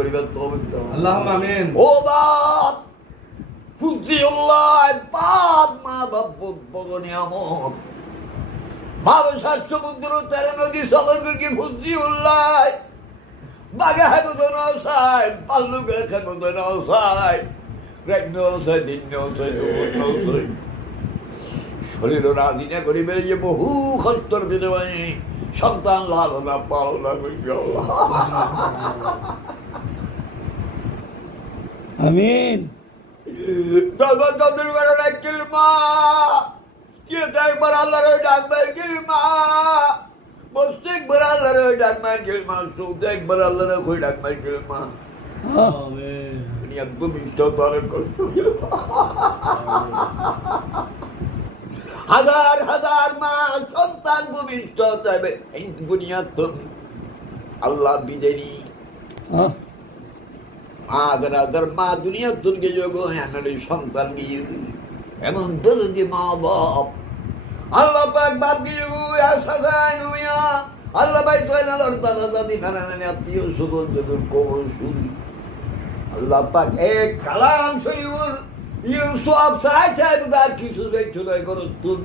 করিবার তৌফিক দাও আল্লাহুম্মা আমিন। ও বাপ ফুজিউল্লাহ বাপ মা বাপ বড় নিয়ামত বাবা সাত সমুদ্র তেরে নদী সমগ্র কি ফুজিউল্লাহ বাগে হাবুদন সাই পাল্লুকে খাবুদন সাই রাজ্ঞ সাই দিন্য সাই সাই শরীর রাজিনা করিবে যে বহু কষ্টর বিনিময়ে সন্তান লালনা পালনা করিবে আমিন। তখন তোদের বেড়ে ডাকছিল মা কে একবার আল্লাহর ডাকবার গেল মা বসতে একবার আল্লাহর ডাকবার গেল মা সৌতে একবার আল্লাহর কই ডাকবার গেল মা উনি একদম ইষ্ট অনেক কষ্ট হাজার হাজার মা সন্তান ভূমিষ্ঠ চাইবে এই দুনিয়া তো আল্লাহ বিজয়ী আগার আগার মা দুনিয়া তুলকে যোগ এনারে সন্তান গিয়ে এমন তো যে মা বাপ আল্লাহ পাক বাপ গিয়ে আসায় নুমিয়া আল্লাহ ভাই তো এনার দাদা দাদি নানা নানি আত্মীয় স্বজন যদুর কবর শুনি আল্লাহ পাক এক কালাম শরীফুর সব চাই চাই বুধার কিছু চুলাই করো তুন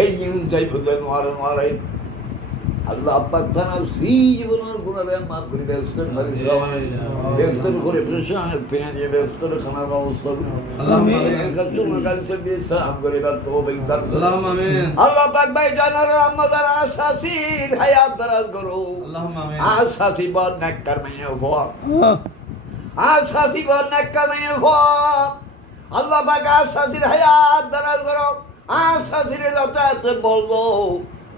এই চাই বুধেন মারে আল্লাহ পাক তার সেই জীবনের গুণারে মাফ করে ব্যবস্থা ব্যবস্থা করে ফিরে দিয়ে ব্যবস্থা খানার ব্যবস্থা আল্লাহ পাক ভাই জানার আমাদের আশাসির হায়াত দারাজ করো আশাসি বদ নেককার মেয়ে হওয়া আশাসি বদ নেককার মেয়ে হওয়া আল্লাহ পাক আশাসির হায়াত দারাজ করো আশাসির যাতায়াত বলবো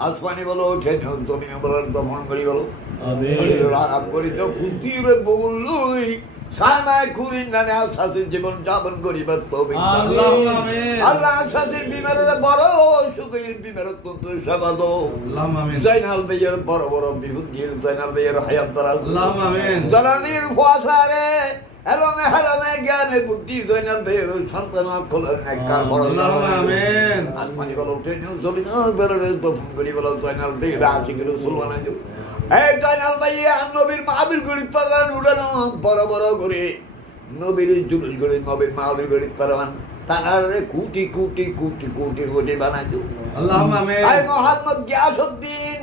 আসমানি বলো উঠে জমিনে বলো দমন করি বলো আরাম করি তো ফুটির বগুলুই সামায় কুরিন নানে আশাসির জীবন যাপন করিবার তবে আল্লাহ আশাসির বিমারের বড় সুখের বিমার অত্যন্ত সেবা দো জাইনাল বেয়ের বড় বড় বিভুদ্দির জাইনাল বেয়ের হায়াত দ্বারা জালানির ফুয়াশারে এলমে হেলমে জ্ঞানে বুদ্ধি জয়নাল বের সন্তান খোলার নেককার বড় আমিন আসমানি বলো উঠে জমিন বেররে দফন করি বলো জয়নাল বের আশিকের রাসূল বানাই দাও এই জয়নাল ভাই নবীর মাহফিল গরিব পাগান উড়ানো বড় বড় করে নবীর জুলুস করে নবীর মাহফিল গরিব পাগান তারারে কোটি কোটি কোটি কোটি কোটি বানাই দাও আল্লাহুম্মা আমিন আই মোহাম্মদ গিয়াসউদ্দিন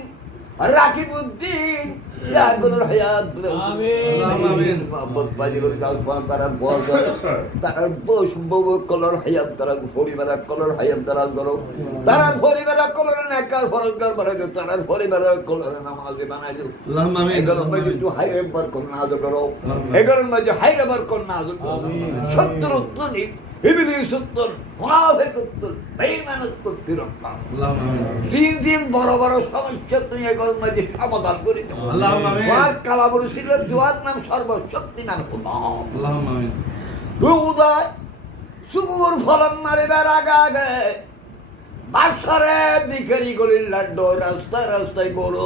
রাকিবউদ্দিন জাগুর হায়াত আমিন মোহাম্মদ বাজির দাস তারার বস তারার বস বউ কলর হায়াত তারা পরিবারের কলর হায়াত তারা করো তারার পরিবারের কলর নেককার ফরজগার বানাই দাও তারার পরিবারের কলর নামাজি বানাই দাও আল্লাহুম্মা আমিন এগুলোর মধ্যে একটু হাইরে বরকত নাযিল করো এগুলোর মধ্যে হাইরে বরকত নাযিল করো শত্রু তুনি ইবলিস উত্তর মুনাফিক উত্তর বেঈমান উত্তর তিরস্কার আল্লাহুম্মা আমিন তিন তিন বড় বড় সমস্যা তুমি এগুলোর মধ্যে সমাধান করে দাও আল্লাহুম্মা আমিন ওয়ার কালাবুর সিলের জওয়াত নাম সর্বশক্তিমান খোদা আল্লাহুম্মা আমিন দুদা সুগুর ফলন মারিবার আগে বাদশারে ভিখারি গলির লাড্ডু রাস্তায় রাস্তায় বড়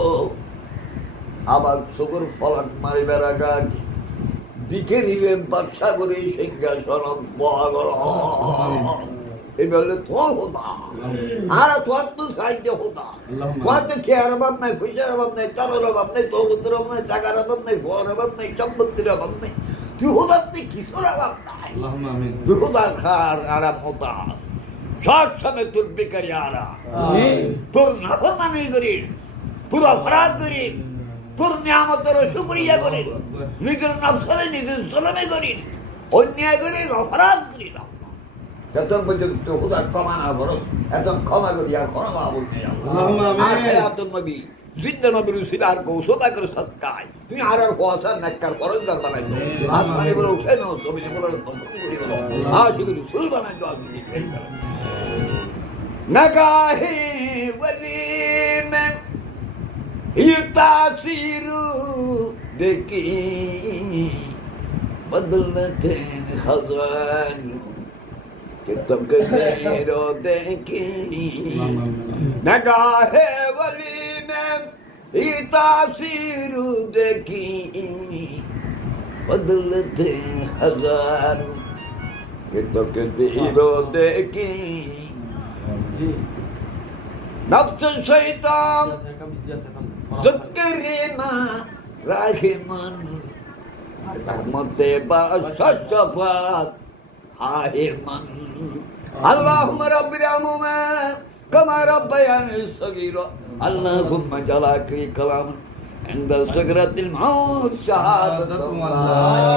আবার সুগুর ফলন মারিবার আগে দিকে নিলেন বাদশা করে সিংহাসন এই বললে তোর হোদা আর তোর তো সাহায্য হোদা তোর তো খেয়ার অভাব নাই পয়সার অভাব নাই চালের অভাব নাই তৌবতের অভাব নাই টাকার অভাব নাই বর অভাব নাই সম্পত্তির অভাব নাই তুই হোদার তুই কিশোর অভাব নাই তুই হোদা খার আরাম হোদা সব সময় তোর বেকারি আরা তোর নাফরমানি করিস তোর অপরাধ করিস তোর নিয়ামতের শুকরিয়া করিস নিজের নফসরে নিজের জলমে করিস অন্যায় করিস অপরাধ করিস যতক্ষণ পর্যন্ত হুদা কমানা বরস এত ক্ষমা করি আর ক্ষমা বলতে নবী জিন্দা নবীর সিলার কৌশলা করে সৎকায় তুমি আর হওয়াসার নেককার ফরজগার বানাই দাও আসমানে বলে উঠে নাও জমিনে বলে করি বলো আশি করি সুর বানাই দাও আপনি নগাহে ওয়ালিমে ये तासीर देखी बदलते खजान कि तुम करो देखी नगाहे वली में ये तासीर देखी बदलते खजान कि तुम करो देखी नफ्स शैतान ذكرنا راحمان রহমতে বাশফাত হায় মান আল্লাহুম্মা রাব্বিরহামহুমা কামা রাব্বায়ানি সগীরা আল্লাহুম্মা জালাকি কালাম عند سكرة الموت شهادة الله